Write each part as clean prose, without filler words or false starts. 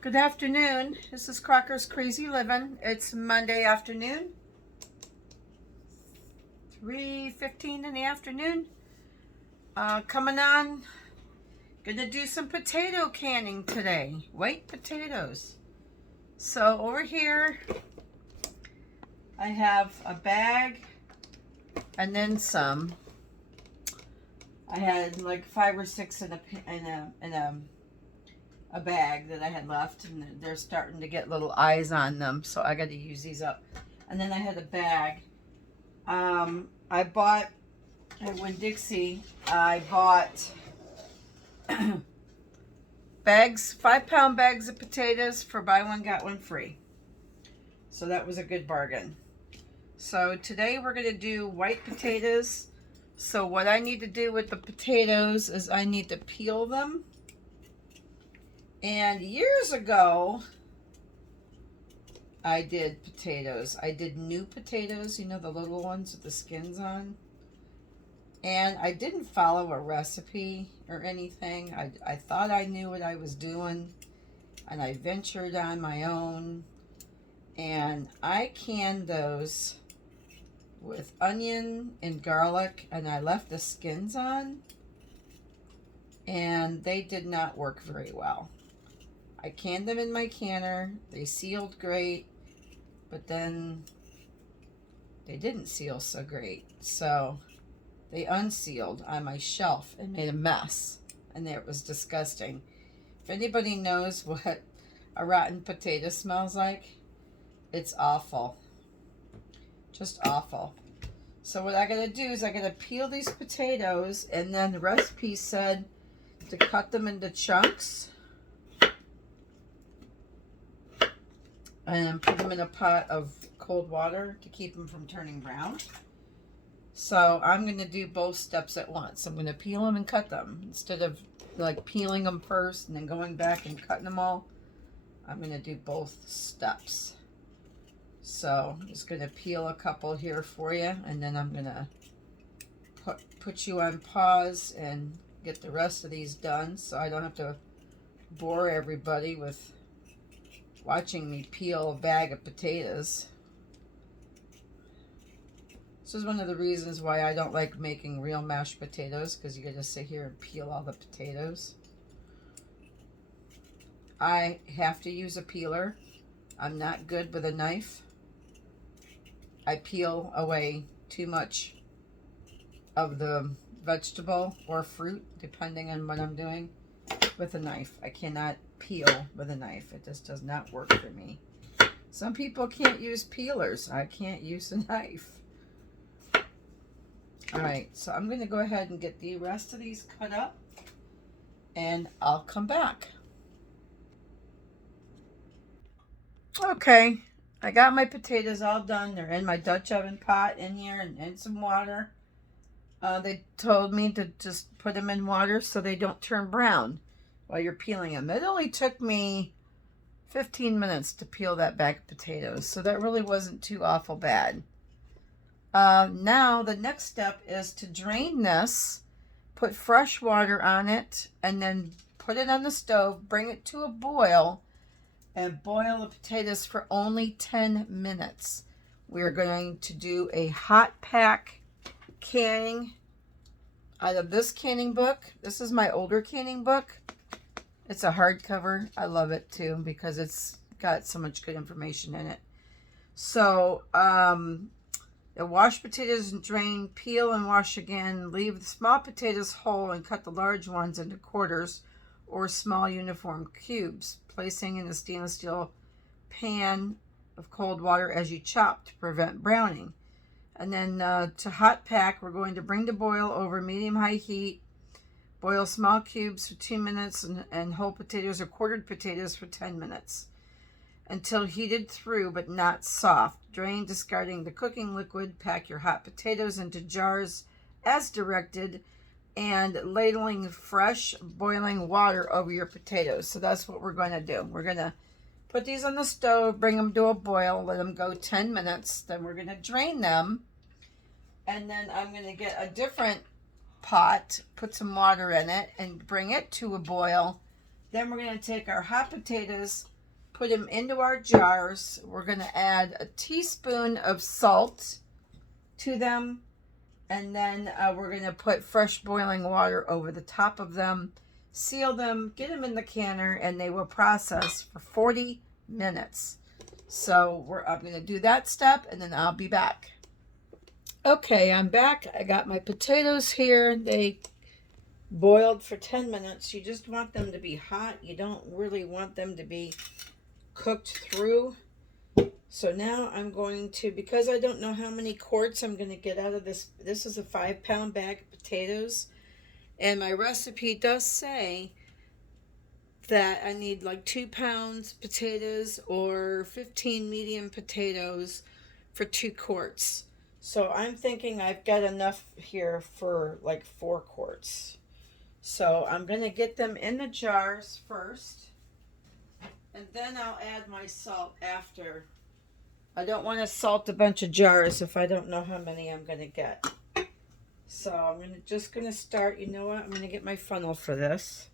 Good afternoon. This is Crocker's Crazy Living. It's Monday afternoon, 3:15 in the afternoon. Coming on. Gonna do some potato canning today. White potatoes. So over here, I have a bag and then some. I had like 5 or 6 in a bag that I had left, and they're starting to get little eyes on them, so I got to use these up. And then I had a bag. I bought at Winn-Dixie. I bought bags, 5-pound bags of potatoes for buy one get one free. So that was a good bargain. So today we're going to do white potatoes. So what I need to do with the potatoes is I need to peel them. And years ago, I did potatoes. I did new potatoes, you know, the little ones with the skins on. And I didn't follow a recipe or anything. I thought I knew what I was doing. And I ventured on my own. And I canned those with onion and garlic. And I left the skins on. And they did not work very well. I canned them in my canner. They sealed great, but then they didn't seal so great. So they unsealed on my shelf and made a mess, and it was disgusting. If anybody knows what a rotten potato smells like, it's awful. Just awful. So what I gotta do is I gotta peel these potatoes, and then the recipe said to cut them into chunks and put them in a pot of cold water to keep them from turning brown. So I'm going to do both steps at once. I'm going to peel them and cut them. Instead of like peeling them first and then going back and cutting them all, I'm going to do both steps. So I'm just going to peel a couple here for you, and then I'm going to put you on pause and get the rest of these done so I don't have to bore everybody with watching me peel a bag of potatoes. This is one of the reasons why I don't like making real mashed potatoes, because you gotta sit here and peel all the potatoes. I have to use a peeler. I'm not good with a knife. I peel away too much of the vegetable or fruit, depending on what I'm doing, with a knife. I cannot peel with a knife. It just does not work for me. Some people can't use peelers. I can't use a knife. Alright, so I'm going to go ahead and get the rest of these cut up, and I'll come back. Okay, I got my potatoes all done. They're in my Dutch oven pot in here, and some water. They told me to just put them in water so they don't turn brown while you're peeling them. It only took me 15 minutes to peel that bag of potatoes, so that really wasn't too awful bad. Now the next step is to drain this, put fresh water on it, and then put it on the stove, bring it to a boil, and boil the potatoes for only 10 minutes. We're going to do a hot pack canning out of this canning book. This is my older canning book. It's a hardcover. I love it too because it's got so much good information in it. So, wash potatoes and drain, peel and wash again. Leave the small potatoes whole and cut the large ones into quarters or small uniform cubes, placing in a stainless steel pan of cold water as you chop to prevent browning. And then to hot pack, we're going to bring to boil over medium-high heat. Boil small cubes for 2 minutes and whole potatoes or quartered potatoes for 10 minutes until heated through but not soft. Drain, discarding the cooking liquid. Pack your hot potatoes into jars as directed, and ladling fresh boiling water over your potatoes. So that's what we're going to do. We're going to put these on the stove, bring them to a boil, let them go 10 minutes. Then we're going to drain them, and then I'm going to get a different pot, put some water in it, and bring it to a boil Then we're going to take our hot potatoes, put them into our jars. We're going to add a teaspoon of salt to them. And then we're going to put fresh boiling water over the top of them, seal them, get them in the canner, and they will process for 40 minutes. So I'm going to do that step, and then I'll be back. Okay, I'm back. I got my potatoes here. They boiled for 10 minutes. You just want them to be hot. You don't really want them to be cooked through. So now I'm going to, because I don't know how many quarts I'm going to get out of this. This is a 5-pound bag of potatoes. And my recipe does say that I need like 2 pounds potatoes or 15 medium potatoes for 2 quarts. So I'm thinking I've got enough here for like 4 quarts. So I'm going to get them in the jars first. And then I'll add my salt after. I don't want to salt a bunch of jars if I don't know how many I'm going to get. So I'm just going to start. You know what? I'm going to get my funnel for this.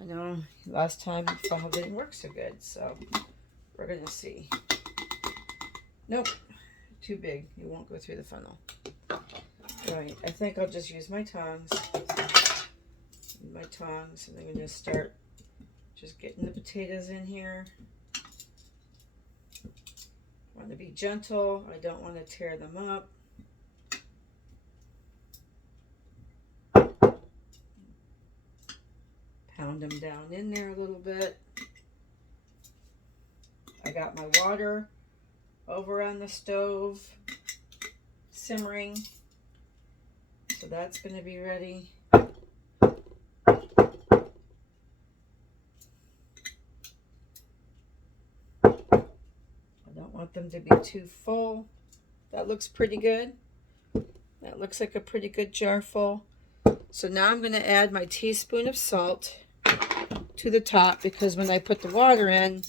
I know last time the funnel didn't work so good. So we're going to see. Nope. Too big. You won't go through the funnel. Right. I think I'll just use my tongs. And I'm going to start just getting the potatoes in here. I want to be gentle. I don't want to tear them up. Pound them down in there a little bit. I got my water over on the stove simmering. So that's going to be ready. Want them to be too full. That looks pretty good. That looks like a pretty good jar full. So now I'm going to add my teaspoon of salt to the top, because when I put the water in,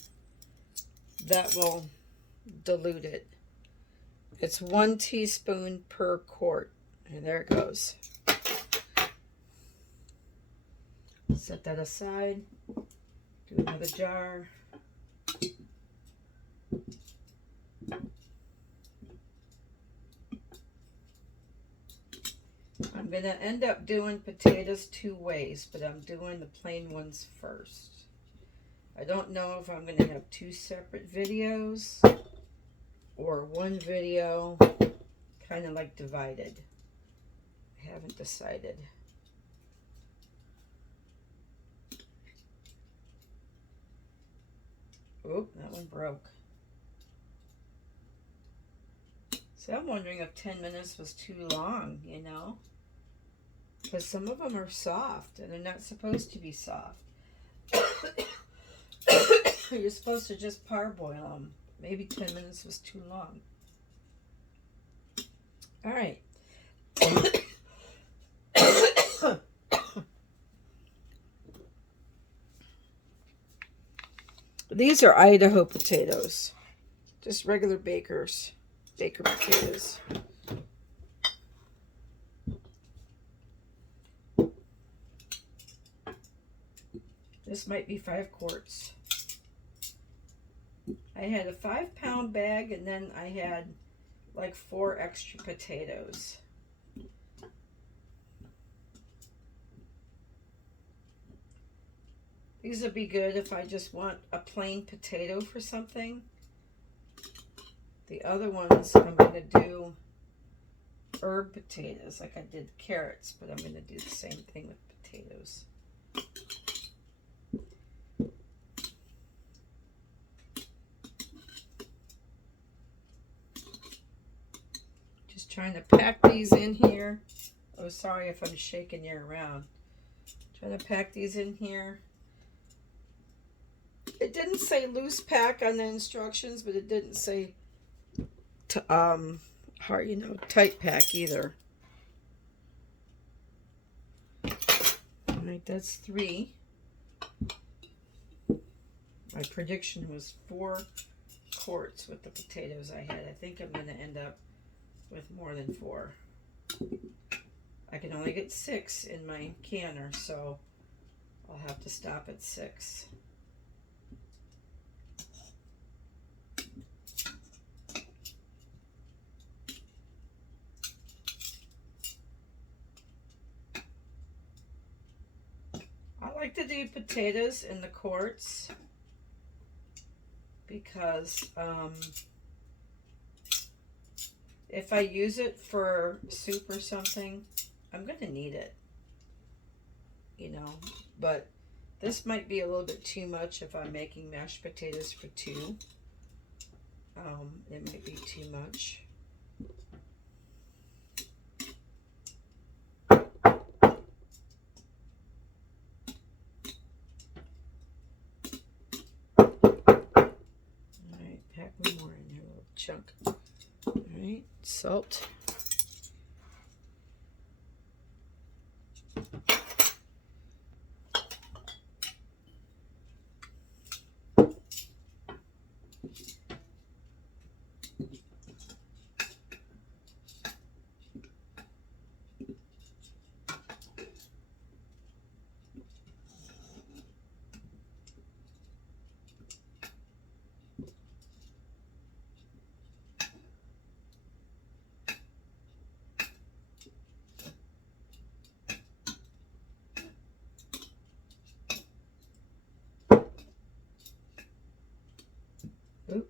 that will dilute it. It's 1 teaspoon per quart. And there it goes. Set that aside. Do another jar. I'm going to end up doing potatoes 2 ways, but I'm doing the plain ones first. I don't know if I'm going to have 2 separate videos or 1 video, kind of like divided. I haven't decided. Oop, that one broke. So I'm wondering if 10 minutes was too long, you know? Because some of them are soft, and they're not supposed to be soft. You're supposed to just parboil them. Maybe 10 minutes was too long. All right. These are Idaho potatoes. Just regular baker potatoes. This might be 5 quarts. I had a 5-pound bag, and then I had like 4 extra potatoes. These would be good if I just want a plain potato for something. The other ones I'm going to do herb potatoes, like I did carrots, but I'm going to do the same thing with potatoes. Just trying to pack these in here. Oh, sorry if I'm shaking you around. Trying to pack these in here. It didn't say loose pack on the instructions, but it didn't say hard, you know, tight pack either. All right, that's 3. My prediction was 4 quarts with the potatoes I had. I think I'm going to end up with more than 4. I can only get 6 in my canner, so I'll have to stop at 6. I like to do potatoes in the quarts because if I use it for soup or something, I'm going to need it, you know, but this might be a little bit too much if I'm making mashed potatoes for 2. It might be too much. Alright, pack one more in here, a little chunk. Alright, salt. Oop.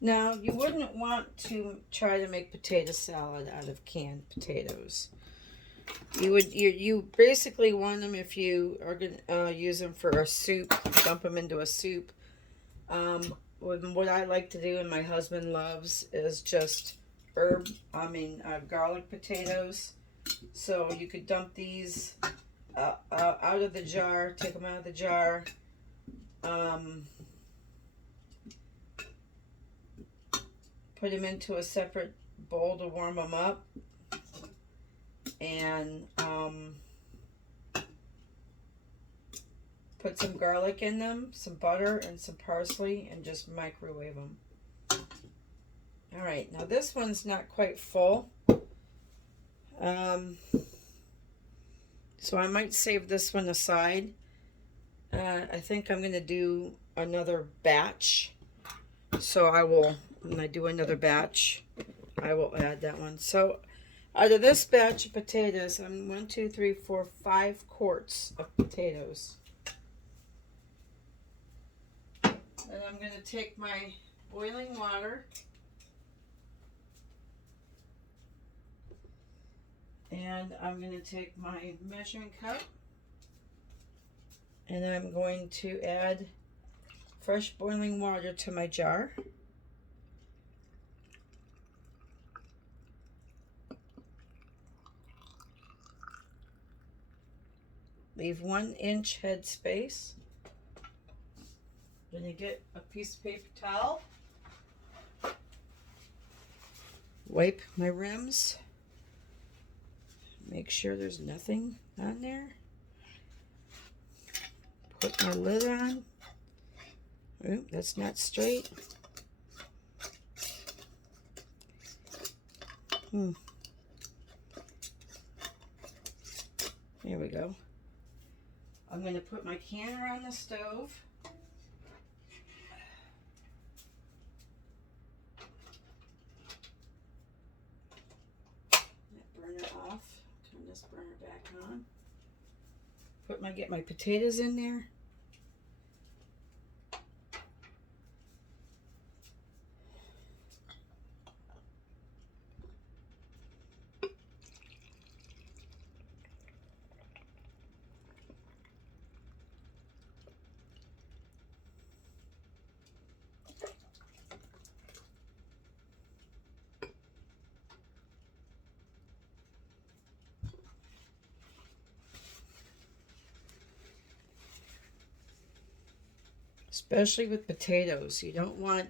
Now, you wouldn't want to try to make potato salad out of canned potatoes. You basically want them, if you are going to use them for a soup, dump them into a soup. What I like to do and my husband loves is just garlic potatoes. So you could dump these out of the jar, take them out of the jar. Put them into a separate bowl to warm them up. And put some garlic in them, some butter, and some parsley, and just microwave them. Alright, now this one's not quite full. So I might save this one aside. I think I'm going to do another batch. So when I do another batch, I will add that one. So out of this batch of potatoes, I'm 1, 2, 3, 4, 5 quarts of potatoes. And I'm going to take my boiling water and I'm going to take my measuring cup and I'm going to add fresh boiling water to my jar. Leave 1 inch head space. Then you get a piece of paper towel. Wipe my rims. Make sure there's nothing on there. Put my lid on. Oop, that's not straight. There we go. I'm going to put my canner on the stove. That burner off. Turn this burner back on. Get my potatoes in there. Especially with potatoes, you don't want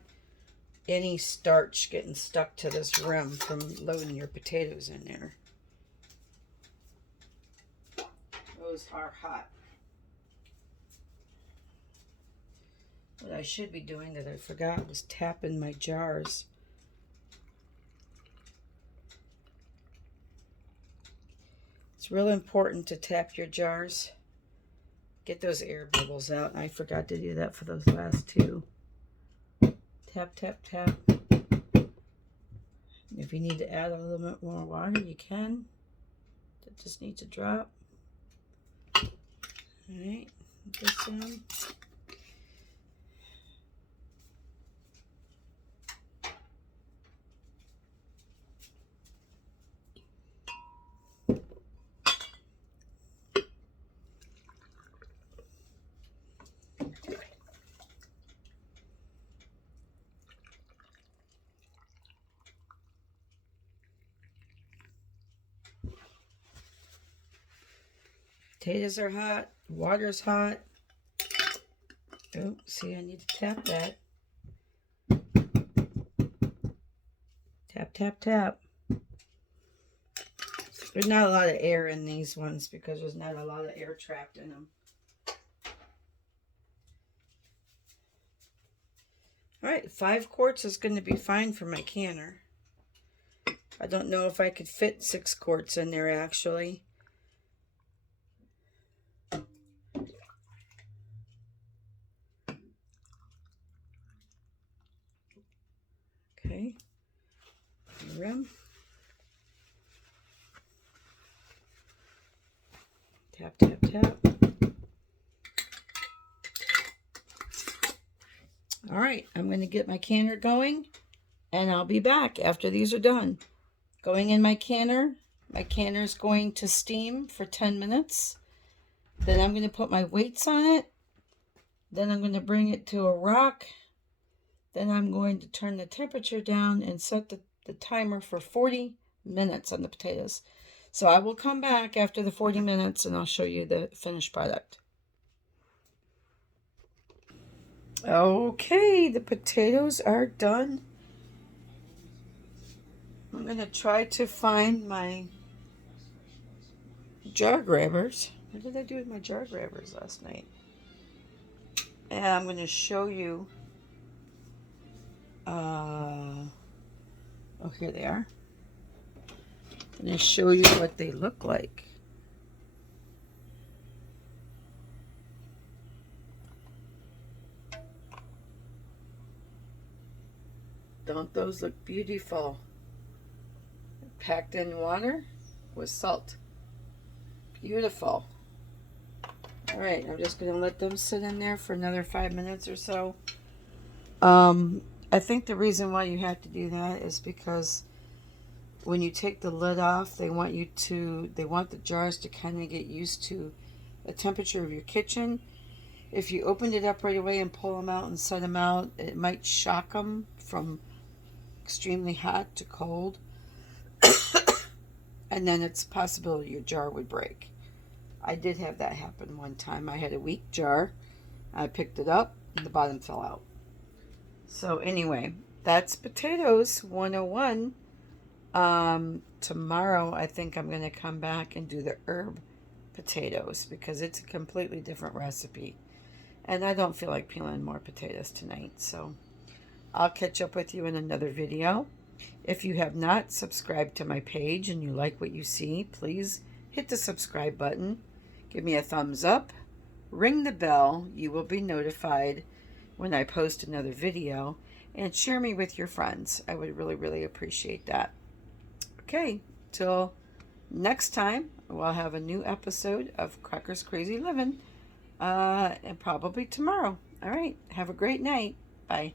any starch getting stuck to this rim from loading your potatoes in there. Those are hot. What I should be doing that I forgot was tapping my jars. It's real important to tap your jars. Get those air bubbles out. And I forgot to do that for those last two. Tap, tap, tap. If you need to add a little bit more water, you can. That just needs to drop. All right, put this in. Potatoes are hot. Water's hot. Oh, see, I need to tap that. Tap, tap, tap. There's not a lot of air in these ones because there's not a lot of air trapped in them. All right, 5 quarts is going to be fine for my canner. I don't know if I could fit 6 quarts in there actually. Okay, rim. Tap, tap, tap. All right, I'm going to get my canner going, and I'll be back after these are done. Going in my canner is going to steam for 10 minutes. Then I'm going to put my weights on it. Then I'm going to bring it to a rock. Then I'm going to turn the temperature down and set the timer for 40 minutes on the potatoes. So I will come back after the 40 minutes and I'll show you the finished product. Okay, the potatoes are done. I'm going to try to find my jar grabbers. What did I do with my jar grabbers last night? And I'm going to show you. Oh, here they are. I'm going to show you what they look like. Don't those look beautiful? Packed in water with salt. Beautiful. All right, I'm just going to let them sit in there for another 5 minutes or so. I think the reason why you have to do that is because when you take the lid off, they want the jars to kind of get used to the temperature of your kitchen. If you opened it up right away and pull them out and set them out, it might shock them from extremely hot to cold. And then it's possible your jar would break. I did have that happen one time. I had a weak jar. I picked it up and the bottom fell out. So anyway, that's potatoes 101. Tomorrow I think I'm going to come back and do the herb potatoes because it's a completely different recipe. And I don't feel like peeling more potatoes tonight. So I'll catch up with you in another video. If you have not subscribed to my page and you like what you see, please hit the subscribe button. Give me a thumbs up. Ring the bell. You will be notified when I post another video. And share me with your friends. I would really, really appreciate that. Okay, till next time, we'll have a new episode of Crackers Crazy Living. And probably tomorrow. All right, have a great night. Bye.